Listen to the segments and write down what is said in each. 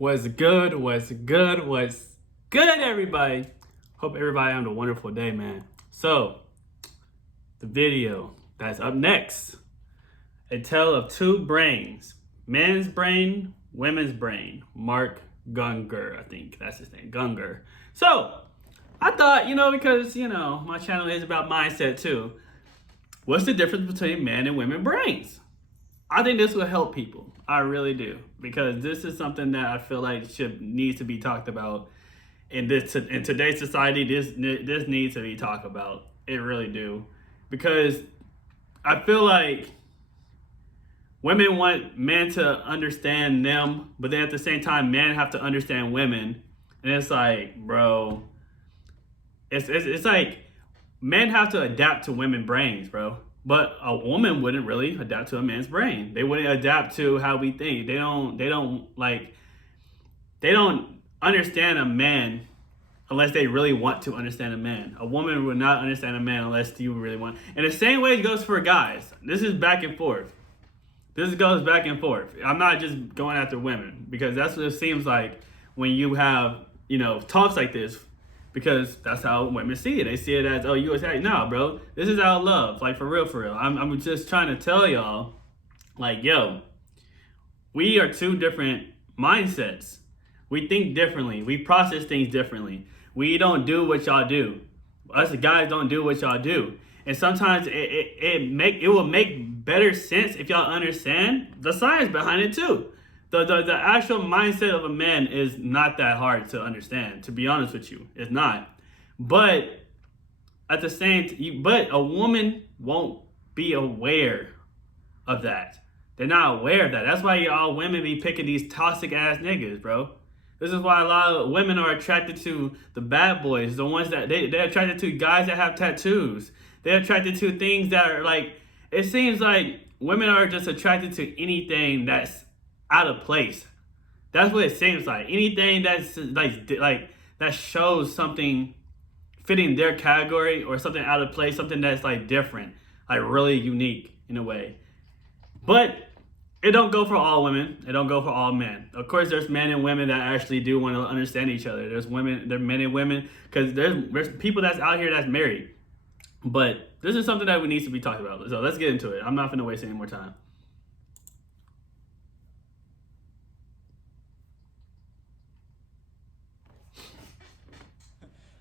What's good? What's good? What's good, everybody? Hope everybody having a wonderful day, man. So, the video that's up next, A Tale of Two Brains. Men's brain, women's brain. Mark Gungor, I think that's his name, Gungor. So, I thought, because, my channel is about mindset too. What's the difference between men and women brains? I think this will help people. I really do. Because this is something that I feel like needs to be talked about. In today's society, this needs to be talked about. It really do. Because I feel like women want men to understand them, but then at the same time, men have to understand women. And it's like, bro, it's like men have to adapt to women's brains, bro. But a woman wouldn't really adapt to a man's brain. They wouldn't adapt to how we think. They don't understand a man unless they really want to understand a man. A woman would not understand a man unless you really want. And the same way it goes for guys. This is back and forth. This goes back and forth. I'm not just going after women because that's what it seems like when you have, talks like this. Because that's how women see it. They see it as, oh, you was happy. No, bro. This is our love. Like, for real, for real. I'm just trying to tell y'all, like, yo, we are two different mindsets. We think differently. We process things differently. We don't do what y'all do. Us guys don't do what y'all do. And sometimes it will make better sense if y'all understand the science behind it, too. The actual mindset of a man is not that hard to understand, to be honest with you. It's not. But at the same time, but a woman won't be aware of that. They're not aware of that. That's why all women be picking these toxic ass niggas, bro. This is why a lot of women are attracted to the bad boys, the ones that they're attracted to guys that have tattoos. They're attracted to things that are like, it seems like women are just attracted to anything that's out of place. That's what it seems like. Anything that's like that shows something fitting their category or something out of place, something that's like different, like really unique in a way. But it don't go for all women. It don't go for all men. Of course, there's men and women that actually do want to understand each other. There's men and women, because there's people that's out here that's married. But this is something that we need to be talking about. So let's get into it. I'm not gonna waste any more time.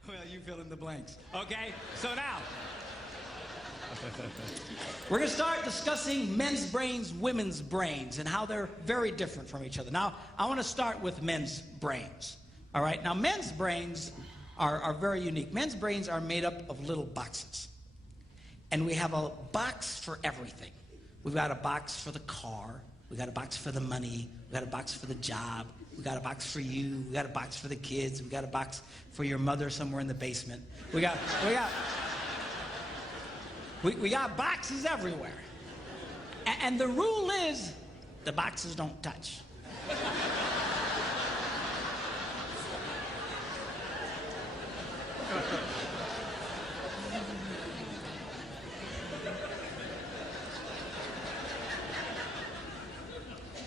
Well, you fill in the blanks. Okay, so now we're going to start discussing men's brains, women's brains, and how they're very different from each other. Now, I want to start with men's brains. All right, now men's brains are very unique. Men's brains are made up of little boxes. And we have a box for everything. We've got a box for the car. We got a box for the money. We got a box for the job. We got a box for you. We got a box for the kids. We got a box for your mother somewhere in the basement. We got boxes everywhere. And the rule is the boxes don't touch.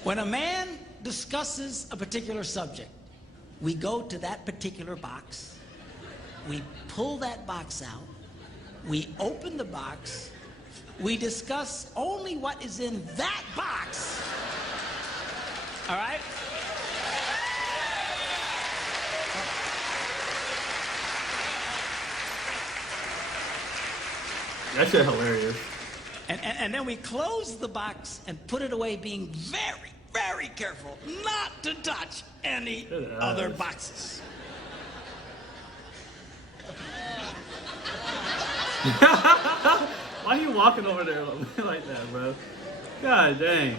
When a man discusses a particular subject, we go to that particular box, we pull that box out, we open the box, we discuss only what is in that box. All right? That shit hilarious. And then we close the box and put it away, being very, very careful not to touch any other boxes. Why are you walking over there like that, bro? God dang.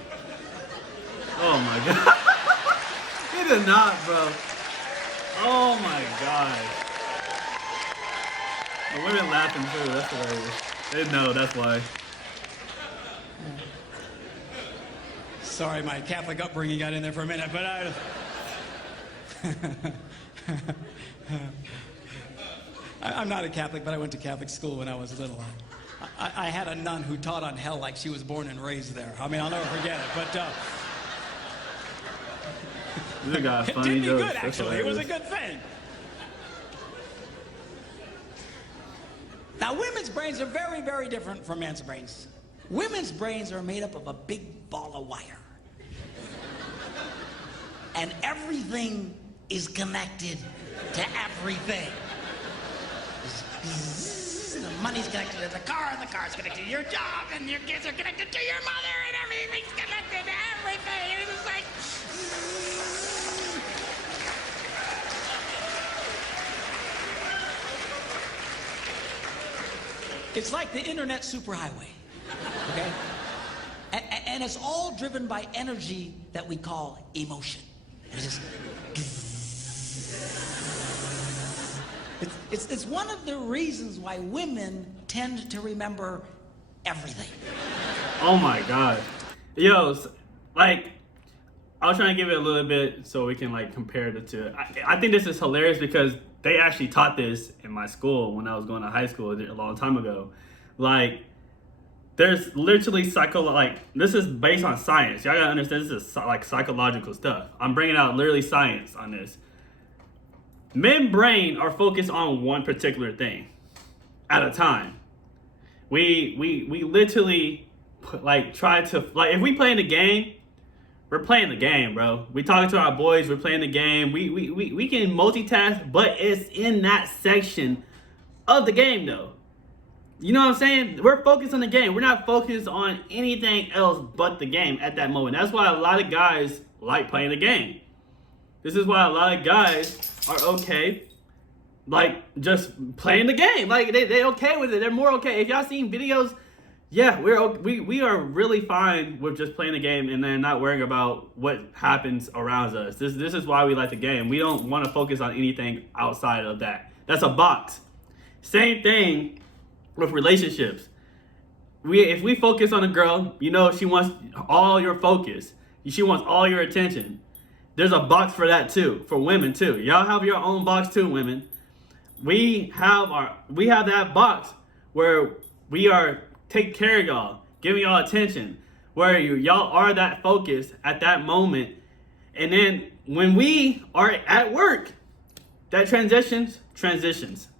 Oh my god. He did not, bro. Oh my god. The women laughing too, that's hilarious. They know, that's why. Sorry, my Catholic upbringing got in there for a minute, but I'm not a Catholic, but I went to Catholic school when I was little. I had a nun who taught on hell like she was born and raised there. I mean, I'll never forget it, but This got It funny did me jokes. good, That's actually. It was a hilarious. good thing. Now, women's brains are very, very different from men's brains. Women's brains are made up of a big ball of wire. And everything is connected to everything. The money's connected to the car, and the car's connected to your job, and your kids are connected to your mother, and everything's connected to everything. It's just like... It's like the internet superhighway, okay? And it's all driven by energy that we call emotion. It's just... It's one of the reasons why women tend to remember everything. Oh my god. Yo, like, I was trying to give it a little bit so we can like compare the two. I think this is hilarious because they actually taught this in my school when I was going to high school a long time ago. Like, there's literally this is based on science. Y'all gotta understand this is like psychological stuff. I'm bringing out literally science on this. Men's brain are focused on one particular thing at a time. We literally try to, like, if we play in the game, we're playing the game, bro. We talking to our boys, we're playing the game. We can multitask, but it's in that section of the game though. You know what I'm saying? We're focused on the game. We're not focused on anything else but the game at that moment. That's why a lot of guys like playing the game. This is why a lot of guys are okay, like, just playing the game. Like, they okay with it. They're more okay. If y'all seen videos, yeah, we are really fine with just playing the game and then not worrying about what happens around us. This is why we like the game. We don't want to focus on anything outside of that. That's a box. Same thing with relationships. If we focus on a girl, you know, she wants all your focus. She wants all your attention. There's a box for that too, for women too. Y'all have your own box too, women. We have that box where we are taking care of y'all, giving y'all attention, where y'all are that focus at that moment. And then when we are at work, that transitions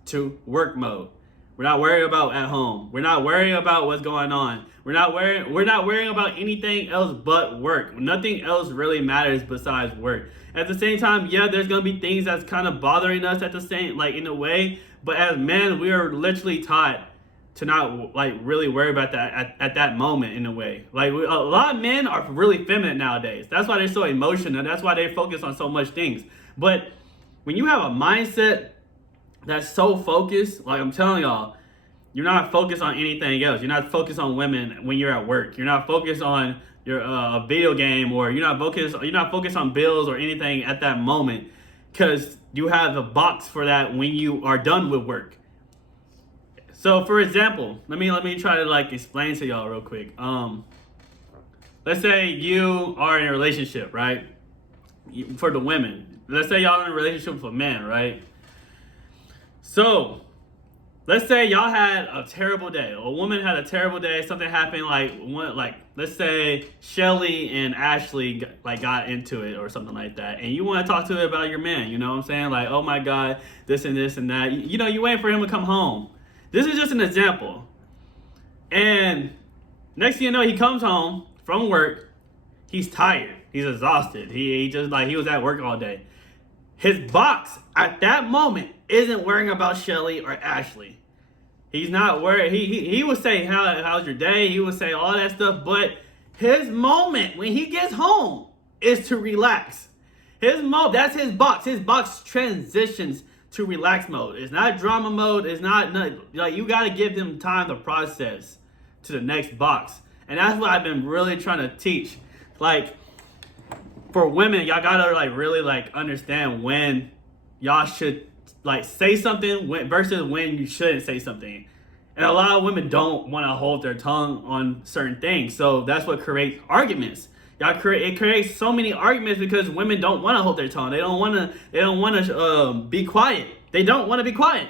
to work mode. We're not worried about at home. We're not worried about what's going on. We're not worrying about anything else but work. Nothing else really matters besides work. At the same time, yeah, there's gonna be things that's kind of bothering us at the same, like, in a way. But as men, we are literally taught to not like really worry about that at that moment in a way. Like, a lot of men are really feminine nowadays. That's why they're so emotional. That's why they focus on so much things. But when you have a mindset that's so focused, like I'm telling y'all, you're not focused on anything else. You're not focused on women when you're at work. You're not focused on your video game, or you're not focused on bills or anything at that moment, because you have a box for that when you are done with work. So, for example, let me try to like explain to y'all real quick. Let's say you are in a relationship, right? For the women, let's say y'all in a relationship with a man, right? So, let's say y'all had a terrible day. A woman had a terrible day. Something happened, let's say Shelly and Ashley got into it or something like that, and you want to talk to her about your man. You know what I'm saying? Like, oh my God, this and this and that. You know, you waiting for him to come home. This is just an example. And next thing you know, he comes home from work. He's tired. He's exhausted. He was at work all day. His box at that moment isn't worrying about Shelly or Ashley. He's not worried. He would say, how's your day? He would say all that stuff. But his moment when he gets home is to relax. That's his box. His box transitions to relax mode. It's not drama mode. It's not like, you got to give them time to process to the next box. And that's what I've been really trying to teach. Like, for women, y'all gotta really understand when y'all should say something versus when you shouldn't say something. And a lot of women don't want to hold their tongue on certain things, so that's what creates arguments. It creates so many arguments because women don't want to hold their tongue. They don't want to be quiet. They don't want to be quiet.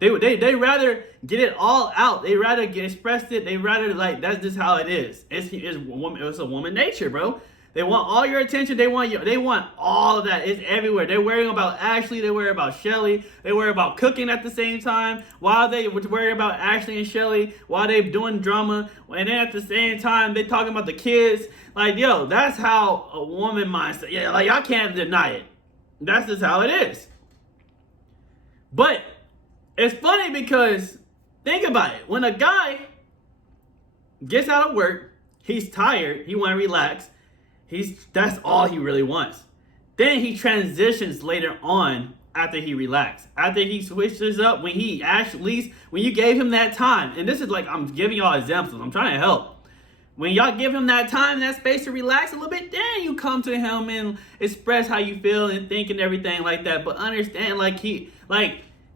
They rather get it all out. They rather express it. They rather that's just how it is. It's a woman nature, bro. They want all your attention. They want all of that. It's everywhere. They're worrying about Ashley. They worry about Shelly. They worry about cooking at the same time. While they worry about Ashley and Shelly, while they doing drama, and then at the same time they talking about the kids. Like, yo, that's how a woman mindset. Yeah, like I can't deny it. That's just how it is. But it's funny because think about it. When a guy gets out of work, he's tired. He want to relax. That's all he really wants. Then he transitions later on after he relaxed. After he switches up, when you gave him that time. And this is like, I'm giving y'all examples. I'm trying to help. When y'all give him that time, that space to relax a little bit, then you come to him and express how you feel and think and everything like that. But understand,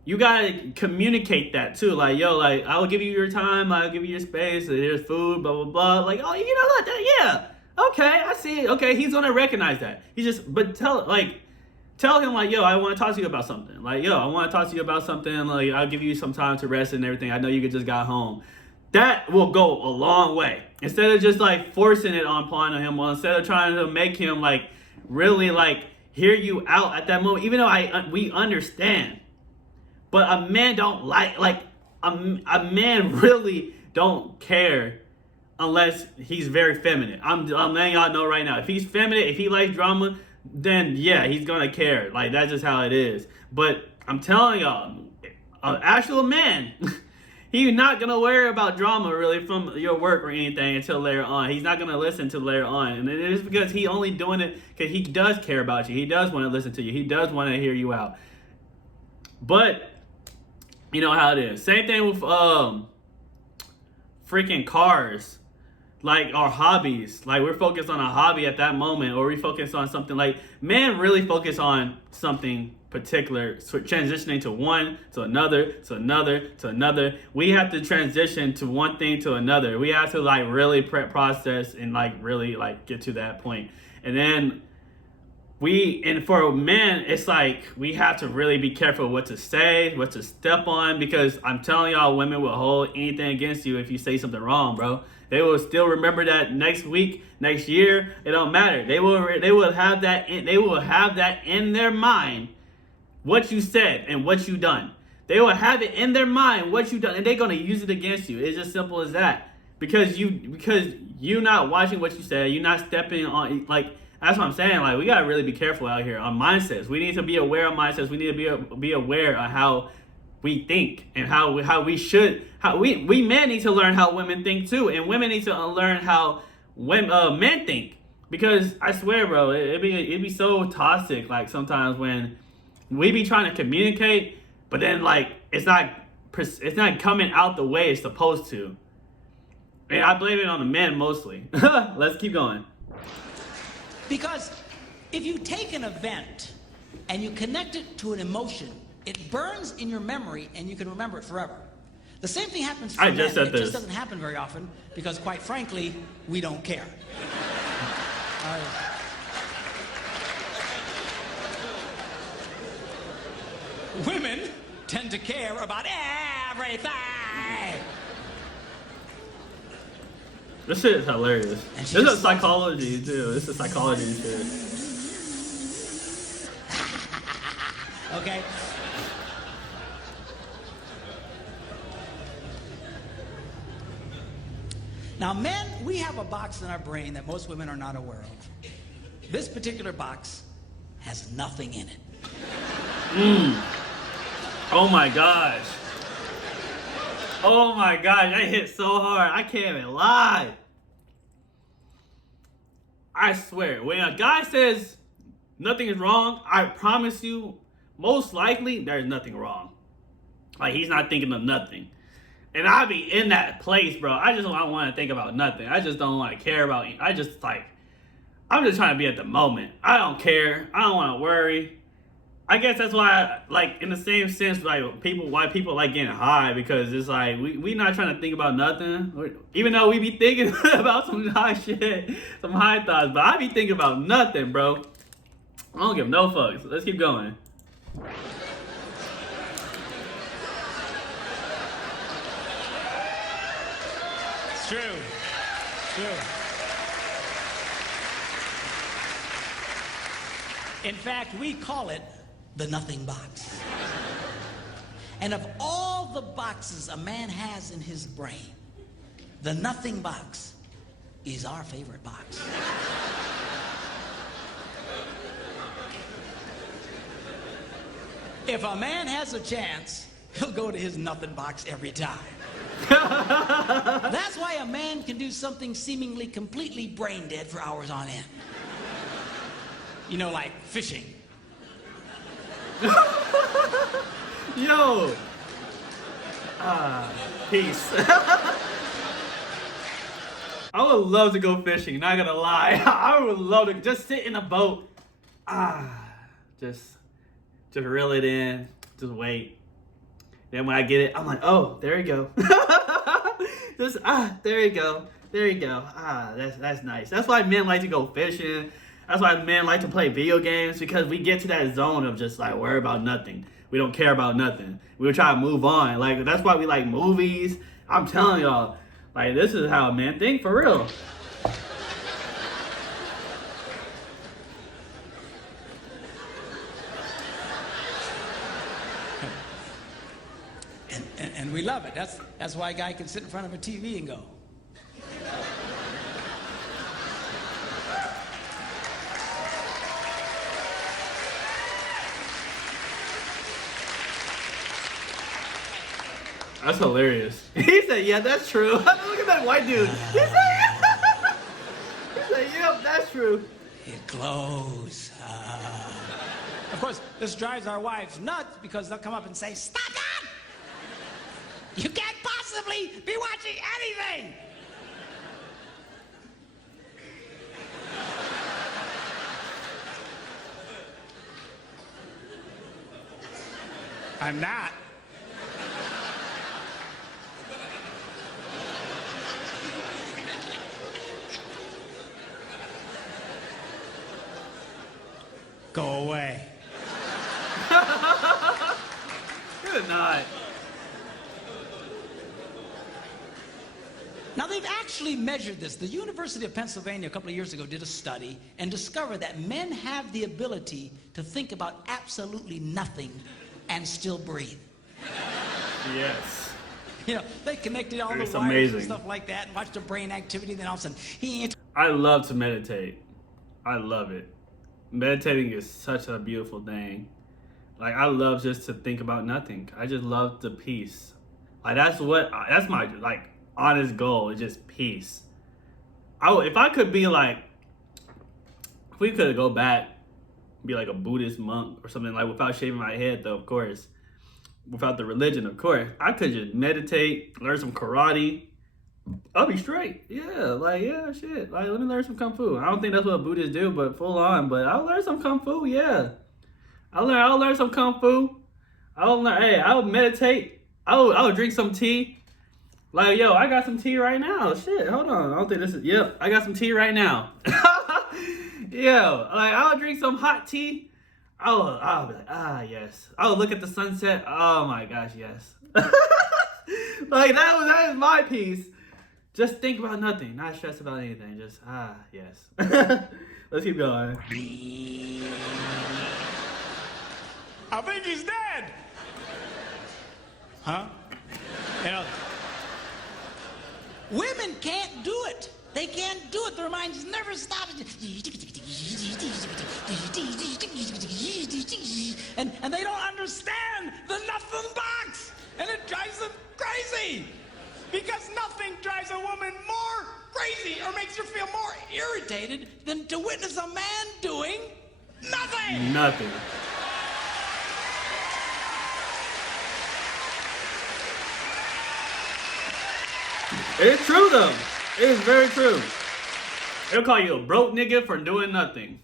you gotta communicate that too. Like, yo, like, I'll give you your time, I'll give you your space, there's food, blah, blah, blah. Like, oh, you know what, yeah. Okay, I see it. Okay, he's gonna recognize that. Tell him, like, yo, I want to talk to you about something. Like, yo, I want to talk to you about something. Like, I'll give you some time to rest and everything. I know you just got home. That will go a long way. Instead of just like forcing it upon him, or instead of trying to make him like really like hear you out at that moment, even though we understand. But a man don't a man really don't care unless he's very feminine. I'm letting y'all know right now. If he's feminine, if he likes drama, then yeah, he's gonna care. Like, that's just how it is. But I'm telling y'all, an actual man, he's not gonna worry about drama really from your work or anything until later on. He's not gonna listen to later on, and it is because he only doing it because he does care about you. He does want to listen to you. He does want to hear you out. But you know how it is. Same thing with freaking cars. Like our hobbies, like we're focused on a hobby at that moment, or we focus on something like men really focus on something particular, transitioning to one, to another, to another, to another. We have to transition to one thing to another. We have to like really process and like really like get to that point. And then for men, it's like we have to really be careful what to say, what to step on, because I'm telling y'all, women will hold anything against you if you say something wrong, bro. They will still remember that next week, next year. It don't matter. They will have that in their mind, what you said and what you done. They will have it in their mind what you done, and they're gonna use it against you. It's just simple as that. Because you not watching what you said, you're not stepping on, like, that's what I'm saying. Like, we gotta really be careful out here on mindsets. We need to be aware of mindsets. We need to be aware of how we think and how we men need to learn how women think too, and women need to learn how men think. Because I swear, bro, it be so toxic. Like, sometimes when we be trying to communicate, but then like it's not coming out the way it's supposed to. And I blame it on the men mostly. Let's keep going. Because if you take an event and you connect it to an emotion, it burns in your memory and you can remember it forever. The same thing happens for men. It just doesn't happen very often because, quite frankly, we don't care. Women tend to care about everything. This shit is hilarious. This is psychology too. This is psychology shit. Okay. Now, men, we have a box in our brain that most women are not aware of. This particular box has nothing in it. Oh my gosh. Oh my gosh, that hit so hard. I can't even lie. I swear, when a guy says nothing is wrong, I promise you, most likely there's nothing wrong. Like, he's not thinking of nothing. And I be in that place, bro. I just don't want to think about nothing. I just don't want to care about it. I'm just trying to be at the moment. I don't care. I don't want to worry. I guess that's why, in the same sense, why people like getting high, because it's like, we not trying to think about nothing. Even though we be thinking about some high shit, some high thoughts, but I be thinking about nothing, bro. I don't give no fucks. Let's keep going. It's true. It's true. In fact, we call it the nothing box. And of all the boxes a man has in his brain, the nothing box is our favorite box. If a man has a chance, he'll go to his nothing box every time. That's why a man can do something seemingly completely brain dead for hours on end. You know, like fishing. Yo. Peace. I would love to go fishing, not gonna lie. I would love to just sit in a boat. Just reel it in, just wait. Then when I get it, I'm like, oh, there you go. Just, there you go. There you go. That's nice. That's why men like to go fishing. That's why men like to play video games, because we get to that zone of just like worry about nothing. We don't care about nothing. We try to move on. Like, that's why we like movies. I'm telling y'all, like, this is how men think for real. And we love it. That's why a guy can sit in front of a TV and go. That's hilarious. He said, yeah, that's true. Look at that white dude. He said, yep, that's true. It glows. Of course, this drives our wives nuts, because they'll come up and say, stop that! You can't possibly be watching anything! I'm not. Go away. Good night. Now, they've actually measured this. The University of Pennsylvania a couple of years ago did a study and discovered that men have the ability to think about absolutely nothing and still breathe. Yes. You know, they connected all It's the wires amazing. and stuff like that and watched their brain activity, then all of a sudden, he ain't... I love to meditate. I love it. Meditating is such a beautiful thing. Like, I love just to think about nothing. I just love the peace. Like, that's my, like, honest goal, is just peace. If I could be like, if we could go back, be like a Buddhist monk or something, like, without shaving my head though, of course, without the religion, of course, I could just meditate, learn some karate. I'll be straight. Yeah, like, yeah, shit. Like, let me learn some Kung Fu. I don't think that's what Buddhists do, but full on. But I'll learn some Kung Fu, yeah. I'll learn some Kung Fu. I'll meditate. I'll drink some tea. Like, yo, I got some tea right now. Shit, hold on. I don't think this is, yep, I got some tea right now. Yo, like, I'll drink some hot tea. I'll be like, yes. I'll look at the sunset. Oh my gosh, yes. Like, that is my peace. Just think about nothing, not stress about anything. Just, yes. Let's keep going. I think he's dead. Huh? You know, women can't do it. They can't do it. Their minds never stop. And they don't understand the nothing box. And it drives them crazy. Because nothing drives a woman more crazy or makes her feel more irritated than to witness a man doing nothing. Nothing. It's true though. It is very true. They'll call you a broke nigga for doing nothing.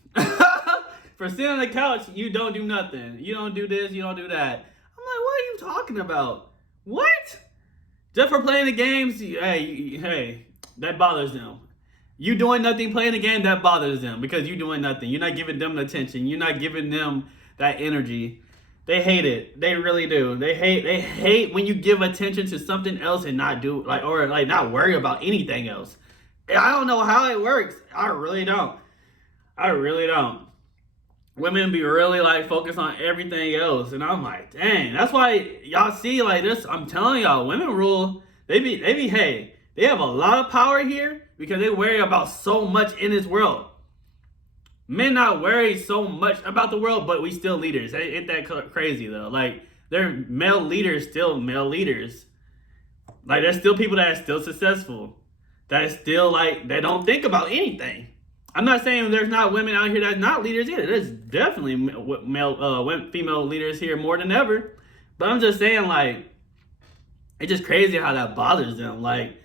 For sitting on the couch, you don't do nothing. You don't do this, you don't do that. I'm like, what are you talking about? What? Just for playing the games, hey, that bothers them. You doing nothing, playing the game, that bothers them because you doing nothing. You're not giving them the attention. You're not giving them that energy. They hate it. They really do. They hate when you give attention to something else and not do not worry about anything else. I don't know how it works. I really don't. women be really like focused on everything else, and I'm like, dang. That's why y'all see like this. I'm telling y'all, women rule. Hey, they have a lot of power here because they worry about so much in this world. Men not worry so much about the world, but we still leaders. Ain't that crazy though? Like, they're male leaders, still male leaders. Like, there's still people that are still successful, that is still like, they don't think about anything. I'm not saying there's not women out here that's not leaders either. There's definitely female leaders here more than ever. But I'm just saying, like, it's just crazy how that bothers them. Like,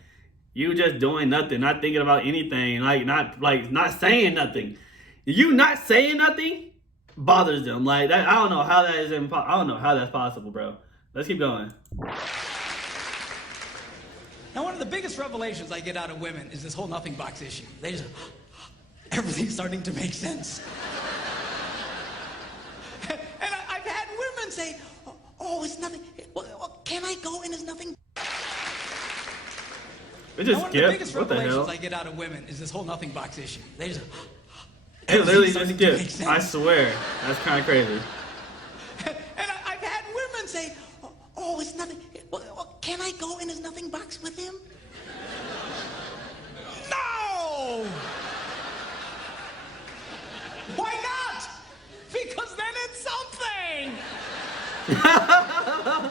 you just doing nothing, not thinking about anything, not saying nothing. You not saying nothing bothers them. Like, that, I don't know how that is. I don't know how that's possible, bro. Let's keep going. Now, one of the biggest revelations I get out of women is this whole nothing box issue. They just, everything's starting to make sense. And I've had women say, oh, it's nothing. Well, can I go and it's nothing? It just now, one of the biggest what the revelations hell? I get out of women is this whole nothing box issue. They just, It literally just starting to make skipped. sense. I swear. That's kind of crazy. And I've had women say, oh, it's nothing. Well, can I go in his nothing box with him? No! Why not? Because then it's something!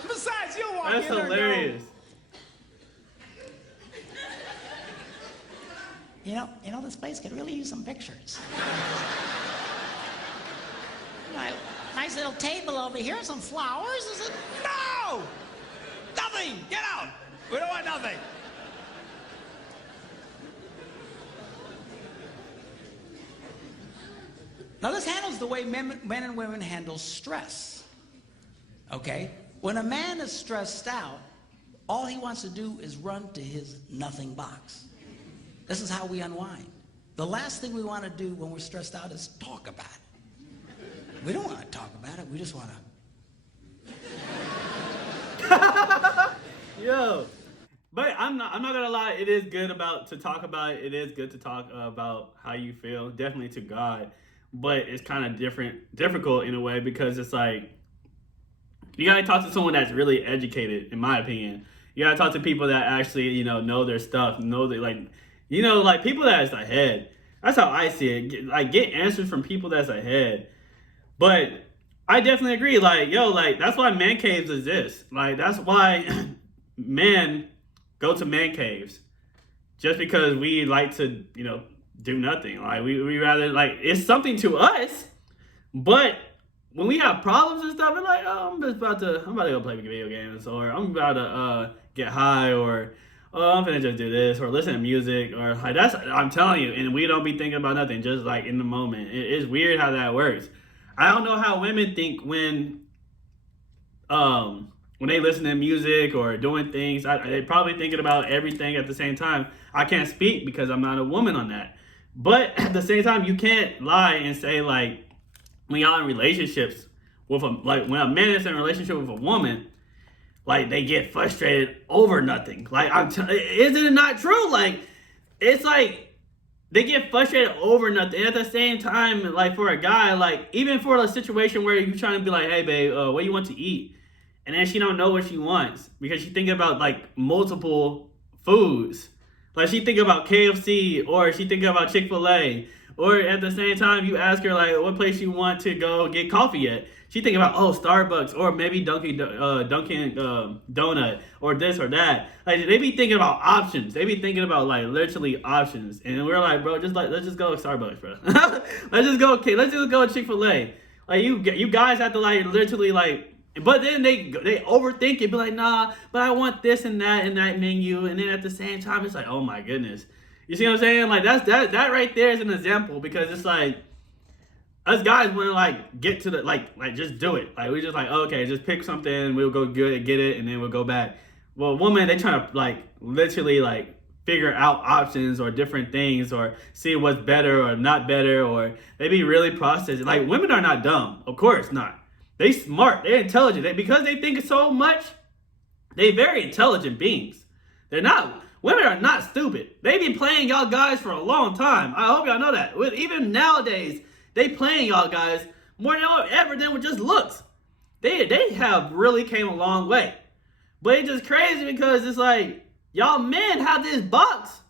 Besides, you'll walk That's in there and go, hilarious. You know, this place could really use some pictures. Nice little table over here, some flowers. Is it? No! Nothing! Get out! We don't want nothing. Now, this handles the way men and women handle stress. Okay? When a man is stressed out, all he wants to do is run to his nothing box. This is how we unwind. The last thing we want to do when we're stressed out is talk about it. We don't want to talk about it. We just want to. Yo. But I'm not gonna lie, it is good to talk about it. It is good to talk about how you feel, definitely to God. But it's kind of difficult in a way, because it's like, you gotta talk to someone that's really educated, in my opinion. You gotta talk to people that actually, know their stuff, know that, like, people that's ahead. That's how I see it. Get answers from people that's ahead. But I definitely agree. That's why man caves exist. That's why men go to man caves. Just because we like to, do nothing. We rather, it's something to us. But when we have problems and stuff, we're like, oh, I'm about to go play video games, or I'm about to get high, or I'm gonna just do this, or listen to music, or I'm telling you, and we don't be thinking about nothing, just in the moment. It's weird how that works. I don't know how women think when they listen to music or doing things. They probably thinking about everything at the same time. I can't speak because I'm not a woman on that. But at the same time, you can't lie and say when y'all in relationships with when a man is in a relationship with a woman, they get frustrated over nothing. Isn't it not true? It's they get frustrated over nothing. At the same time, for a guy, even for a situation where you're trying to be like, hey babe, what do you want to eat? And then she don't know what she wants because she thinking about multiple foods. She thinking about KFC, or she thinking about Chick-fil-A. Or at the same time, you ask her what place you want to go get coffee at. She thinking about Starbucks, or maybe Dunkin' Donut, or this or that. They be thinking about options. They be thinking about literally options. And we're like, bro, let's just go to Starbucks, bro. Let's just go Chick-fil-A. You guys have to literally But then they overthink it, be like, nah, but I want this and that in that menu, and then at the same time, it's oh my goodness, you see what I'm saying? That right there is an example, because it's us guys want to get to the just do it. We just okay, just pick something, we'll go get it, and then we'll go back. Well, women, they trying to literally figure out options or different things, or see what's better or not better, or they be really processing. Women are not dumb, of course not. They smart, they're intelligent. Because they think so much, they very intelligent beings. Women are not stupid. They've been playing y'all guys for a long time. I hope y'all know that. Even nowadays, they playing y'all guys more ever than with just looks. They have really came a long way. But it's just crazy because it's like, y'all men have this box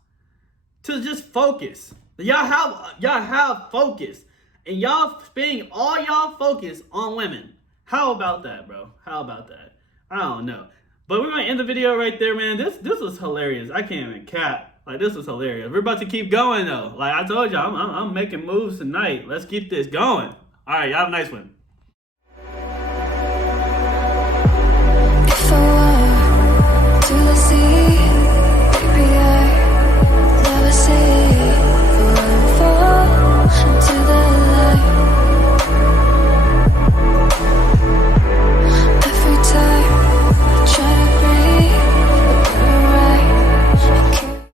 to just focus. Y'all have focus. And y'all spending all y'all focus on women. How about that, bro? How about that? I don't know. But we're gonna end the video right there, man. This was hilarious. I can't even cap. Like, this was hilarious. We're about to keep going though. Like I told y'all, I'm making moves tonight. Let's keep this going. All right, y'all have a nice one. If I were to the sea